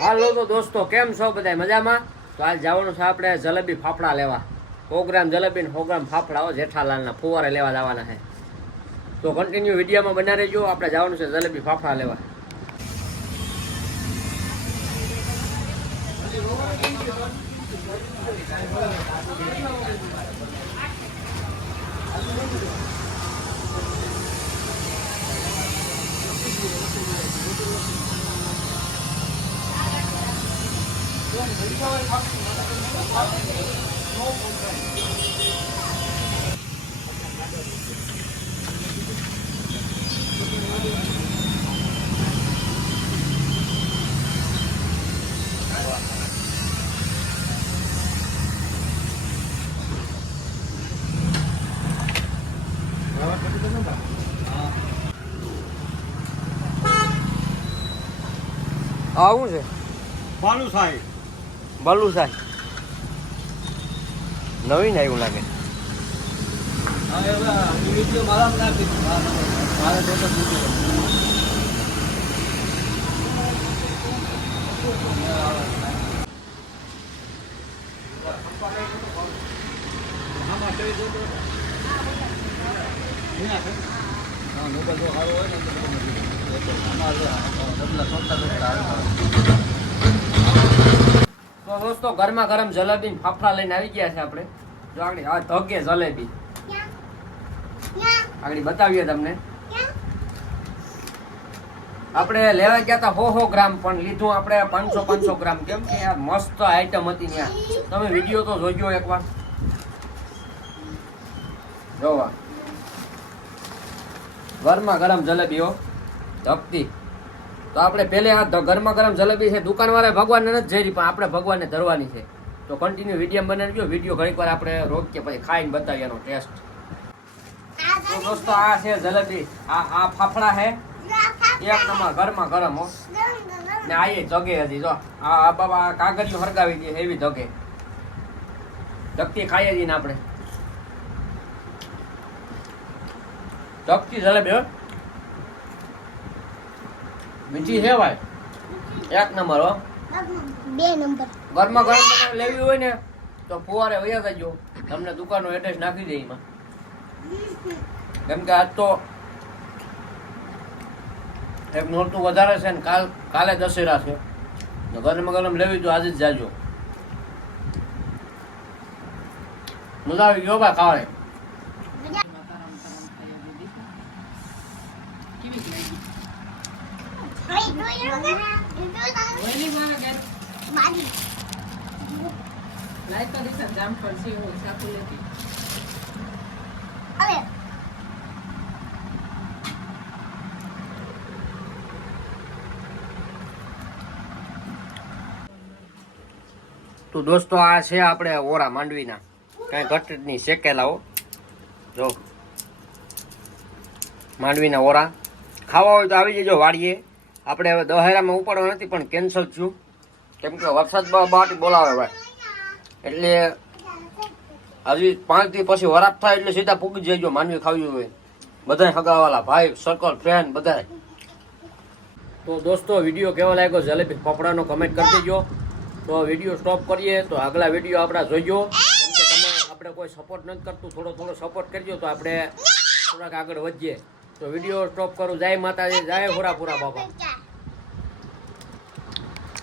હાલો તો દોસ્તો કેમ છો બધા મજામાં? તો આજ જવાનું છે આપણે જલેબી ફાફડા લેવા. 100 ગ્રામ જલેબી ને 100 ગ્રામ ફાફડા જેઠાલાલના ફુવારે લેવા જવાના છે. તો કન્ટિન્યુ વિડીયોમાં બના રહેજો. આપણે જવાનું છે જલેબી ફાફડા લેવા. આવું છે બાલુશાહી બલુસાઈ નવીન આવ્યું લાગે. તો દોસ્તો ગરમા ગરમ જલેબી ફાફડા લઈને આવી ગયા છે આપણે. જો આગળ આ ધગે જલેબી આગળ બતાવીએ તમને. આપણે લેવા ગયા હતા 100 ગ્રામ પણ લીધું આપણે 500 ગ્રામ. કેમ કે યાર મસ્ત આઈટમ હતી ત્યાં. તમે વિડીયો તો જોજો એકવાર. જોવા ગરમા ગરમ જલેબીઓ ધકતી. તો આપણે પહેલે આ ગરમા ગરમ જલેબી છે દુકાનવાળા ભગવાનને નથી જઈ પણ આપણે ભગવાનને ધરવાની છે. તો કન્ટિન્યુ વિડીયો બનાવજો. વિડીયો ઘણીક વાર આપણે રોકીએ પછી ખાઈને બતાવીએ એનો ટેસ્ટ. તો દોસ્તો આ છે જલેબી. આ ફાફડા છે એક નંબર ગરમા ગરમ હો. ને આ એ જગે હતી જો આ બાબા કાગળિયું હરગાવી દે એવી જગે ધકતી ખાઈએ છીએ ને આપણે. ધકતી જલેબી હો મીઠી છે ભાઈ એક નંબર હો. 2 નંબર ગરમા ગરમ તમારે લેવી હોય ને તો ફુવારે વયા જજો. તમને દુકાનનું એડ્રેસ નાખી દે એમાં. કેમ કે આજ તો એક નોરતું વધારે છે ને કાલે દશેરા છે. ગરમા ગરમ લેવી તો આજે જ જાજો. મજા આવી ગયો ભાઈ ખાવાય. તો દોસ્તો આ છે આપણે ઓરા માંડવીના કઈ ઘટની શેકેલા હો. જો માંડવીના ઓરા ખાવા હોય તો આવી જજો વાડીએ. આપણે હવે દહેરામાં ઉપાડવા નથી પણ કેન્સલ થયું કેમ કે વરસાદ બાટી બોલાવે ભાઈ. એટલે હજી 5 દી પછી વરાપ થાય એટલે સીધા પૂગી જજો માંડવી ખાવી હોય બધાય હગાવાલા ભાઈ સર્કલ ફ્રેન્ડ બધાય. તો દોસ્તો વિડીયો કેવો લાગ્યો જલેબી ફાફડાનો કમેન્ટ કરી દેજો. તો વિડીયો સ્ટોપ કરીએ તો આગલા વિડીયો આપણા જોઈજો. કેમ કે તમે આપણે કોઈ સપોર્ટ નથી કરતું થોડો સપોર્ટ કરજો તો આપણે થોડાક આગળ વધીએ. તો વિડીયો સ્ટોપ કરું. જય માતાજી જય હોરાપુરા બાબા.